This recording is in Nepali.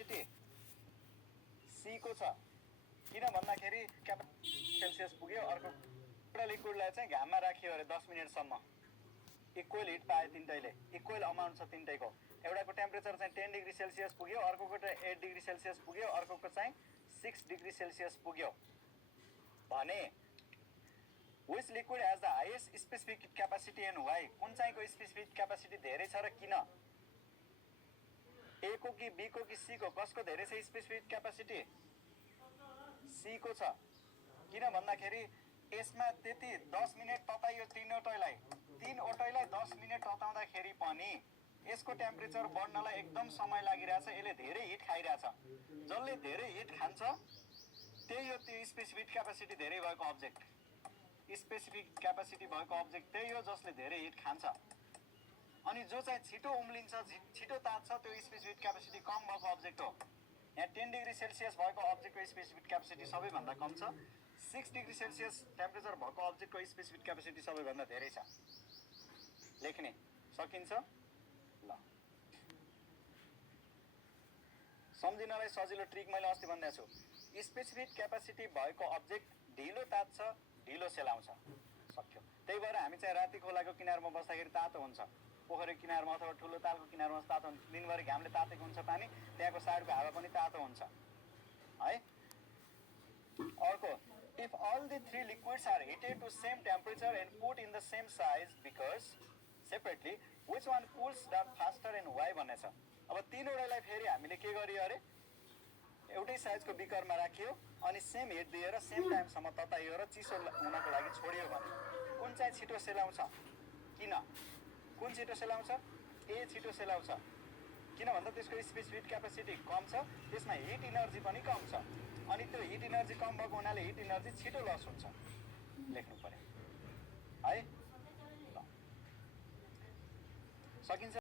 क्यापासिटी सी को छ। किन भन्दाखेरि सेल्सियस पुग्यो, अर्को एउटा लिक्विडलाई चाहिँ घाममा राखियो अरे 10 मिनटसम्म, इक्वल हिट पायो तिनटैले, इक्वल अमाउन्ट छ तिनटैको। एउटाको टेम्परेचर चाहिँ 10 डिग्री सेल्सियस पुग्यो, अर्कोको 8 डिग्री सेल्सियस पुग्यो, अर्कोको चाहिँ 6 डिग्री सेल्सियस पुग्यो भने which liquid has the highest specific capacity and why? कुन चाहिँको स्पेसिफिक क्यापासिटी धेरै छ र किन? ए को कि बी को कि सी को? कसको धेरै छ स्पेसिफिक क्यापासिटी? सी को छ। किन भन्दाखेरि यसमा त्यति 10 मिनेट तताइयो तीनवटैलाई 10 मिनेट तताउँदाखेरि पनि यसको टेम्परेचर बढ्नलाई एकदम समय लागिरहेछ, यसले धेरै हिट खाइरहेछ। जसले धेरै हिट खान्छ त्यही हो त्यो स्पेसिफिक क्यापासिटी धेरै भएको अब्जेक्ट। स्पेसिफिक क्यापासिटी भएको अब्जेक्ट त्यही हो जसले धेरै हिट खान्छ। अनि जो चाहिँ छिटो उम्लिन्छ, छिटो तात्छ, त्यो स्पेसिफिक क्यापासिटी कम भएको अब्जेक्ट हो। यहाँ 10 डिग्री सेल्सियस भएको अब्जेक्टको स्पेसिफिक क्यापासिटी सबैभन्दा कम छ। 6 डिग्री सेल्सियस टेम्परेचर भएको अब्जेक्टको स्पेसिफिक क्यापासिटी सबैभन्दा धेरै छ। लेख्ने सकिन्छ? ल, सम्झिनलाई सजिलो ट्रिक मैले अस्ति भन्दै छु। स्पेसिफिक क्यापासिटी भएको अब्जेक्ट ढिलो तात्छ, ढिलो सेलाउँछ, सक्यो। त्यही भएर हामी चाहिँ राति खोलाको किनारमा बस्दाखेरि तातो हुन्छ, पोखरी किनारमा अथवा ठुलो तालको किनारमा तातो हुन्छ। दिनभरि घामले तातेको हुन्छ पानी, त्यहाँको साइडको हावा पनि तातो हुन्छ है। अर्को, if all the three liquids are heated to same temperature and put in the same size because separately, which one cools down faster and why भनेछ। अब तीनवटालाई फेरि हामीले के गरियो अरे, एउटै साइजको बिकरमा राखियो अनि सेम हिट दिएर सेम टाइमसम्म तताइयो र चिसो हुनको लागि छोडियो भने कुन चाहिँ छिटो सेलाउँछ? किन? कुन छिटो सेलाउँछ? ए छिटो सेलाउँछ। किन भन्दा त्यसको स्पेसिफिक क्यापासिटी कम छ, त्यसमा हिट इनर्जी पनि कम छ। अनि त्यो हिट इनर्जी कम भएको हुनाले हिट इनर्जी छिटो लस हुन्छ। लेख्नु पर्यो है। ल, सकिन्छ?